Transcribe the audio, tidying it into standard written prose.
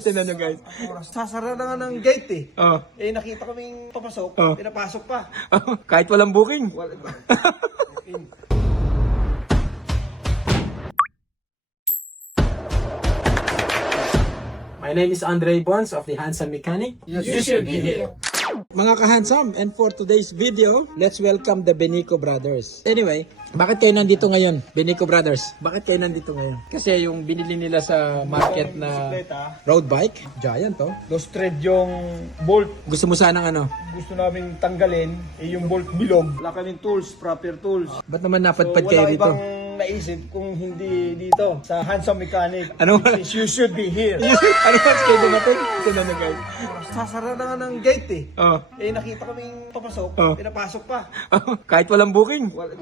Tignan nyo guys. Sasara na nga ng gate eh. Oh. Eh nakita kaming papasok, Oh. pinapasok pa. Kahit walang booking. Wala. My name is Andre Bonds of the Handsome Mechanic. You should be here. Mga ka-handsome, and for today's video, let's welcome the Benico Brothers. Anyway, bakit kayo nandito ngayon, Benico Brothers? Bakit kayo nandito ngayon? Kasi yung binili nila sa market na Bisikleta, road bike, giant to. dos thread yung bolt. Gusto mo sanang ano? Gusto namin tanggalin, eh yung bolt bilog. Wala kaming tools, proper tools. Ba't naman So napadpad kayo wala dito? ibang naisip kung hindi dito sa Handsome Mechanic. Ano? Since you should be here. Ano ba kayo dumating? Tignan nyo guys. Sasara na nga ng gate eh. Oh. Eh nakita kaming papasok, Oh. pinapasok pa. Kahit walang booking. Wala.